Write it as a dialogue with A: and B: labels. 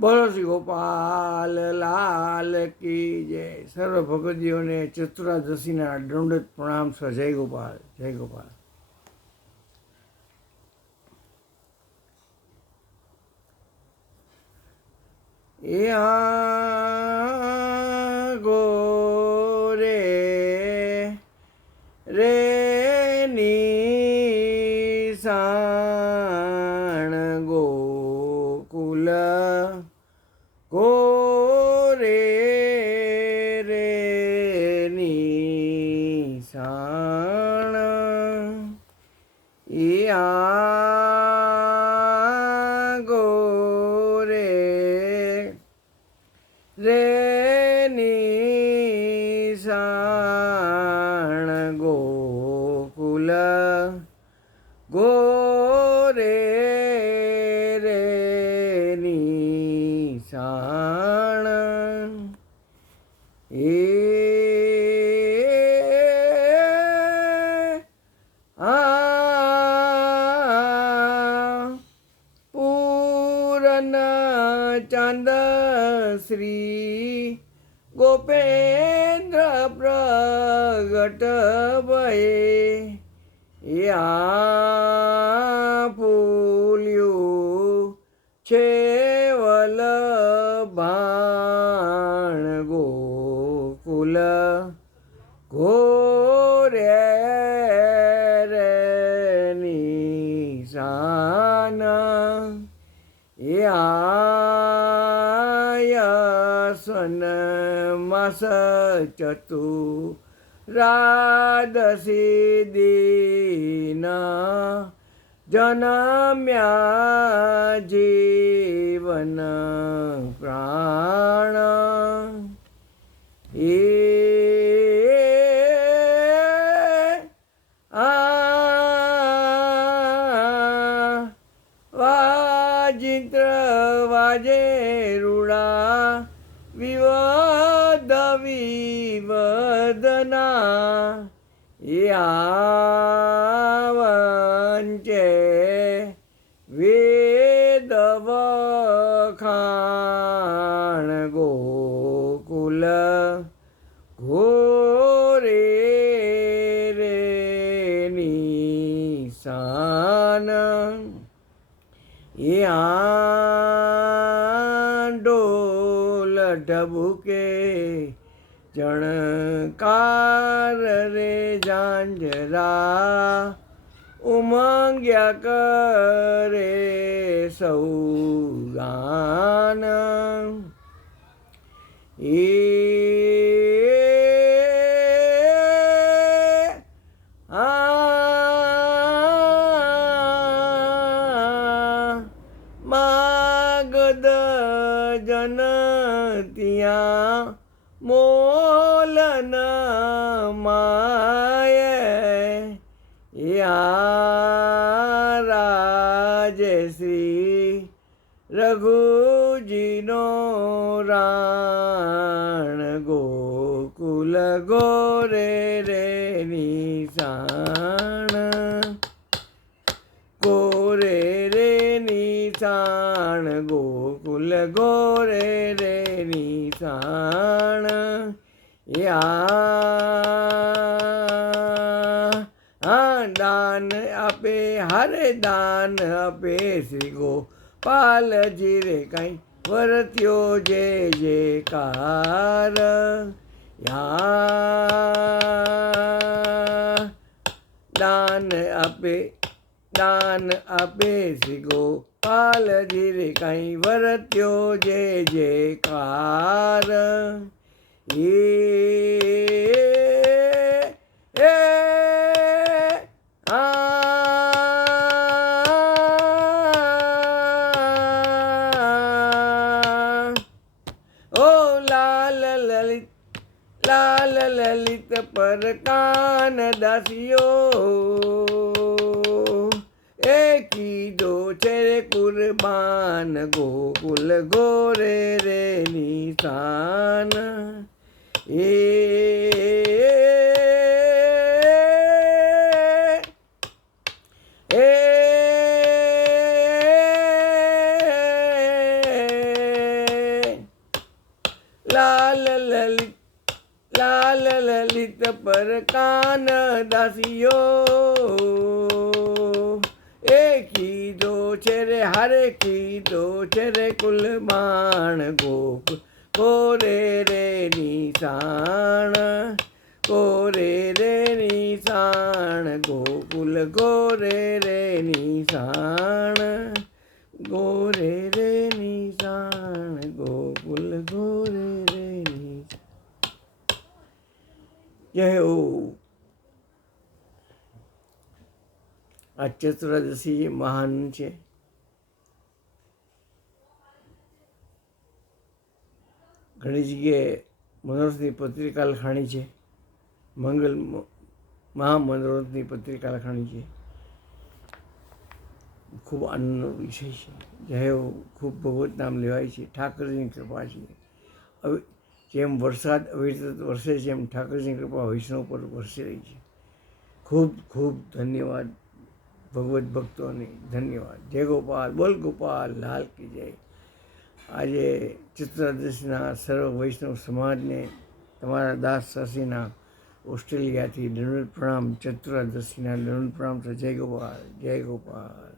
A: બોલો શ્રી ગોપાલ લાલ કી જય. સર્વ ભગતજીઓને ચતુરાદશીના દંડત પ્રણામ સ્વ જય ગોપાલ જય ગોપાલ. એ ગો રે રે નિશાણ રે નિશાણ ગોકુલ ગો રે નિશાણ એ આ પૂરન ચાંદ શ્રી ગોપેન્દ્ર પ્રગટ ભયે. આ ફૂલ્યું છે વલભાણ ગોકુલ. ઘોરે માસ ચતુ રાદસી દીના જનમ્યા જીવન પ્રાણ. એ વાજિત્ર વાજે રૂડા વિવદ વિવદના. યાવંચે ઢબુકે જણકાર રે જાંજરા ઉમંગ્યા કરે સૌ ગાન. એ માગદ જનતિયા ત્યાં મોલન માય યા રાજશ્રી રઘુજીનો રાણ. ગોકુલ ગોરે રે નિશાણ ગોરે રે નિશાણ ગોકુલ ગોરે રે નિશાણ યા દાન આપે હરે દાન આપે શ્રી ગોપાલજી રે કઈ વર્ત્યો જે જે કાર દાન આપે દાન આપે શ્રી ગોપાલજી રે કઈ વરત્યો જે જયકાર એ એ આ ઓ લાલ લલિત લાલ લલિત પર કાન દાસીઓ એ કીધો છે રે કુરબાન ગોકુલ ગોરે રે નિશાન એ એ લાલ લલિત લાલ લલિત પર કાન દાસીઓ એ કીધો છે રે હારે કીધો છે રે કુલમાણ ગોપ કોરે રે નિશાણ કોરે રે નિશાણ ગોકુલ ગોરે રે નિશાણ ગોરે રે નિશાણ ગોકુલ ગોરે રે નિશાણ જય આ ચતુર્દશી મહાન છે. ઘણી જગ્યાએ મનોરથની પત્રિકા લખાણી છે. મંગલ મહામનોરથની પત્રિકા લખાણી છે. ખૂબ આનંદનો વિષય છે. જયો ખૂબ ભગવત નામ લેવાય છે. ઠાકરજીની કૃપા છે. હવે જેમ વરસાદ અવિરત વરસે છે, એમ ઠાકરજીની કૃપા વૈષ્ણવ પર વરસી રહી છે. ખૂબ ખૂબ ધન્યવાદ. ભગવત ભક્તોની ધન્યવાદ. જય ગોપાલ, બોલ ગોપાલ, લાલ કી જય. આજે ચિત્રાદશીના સર્વ વૈષ્ણવ સમાજને તમારા દાસ શશીના ઓસ્ટ્રેલિયાથી દંડ પ્રણામ ચતુરાદશીના દંડ પ્રણામ જય ગોપાલ જય ગોપાલ.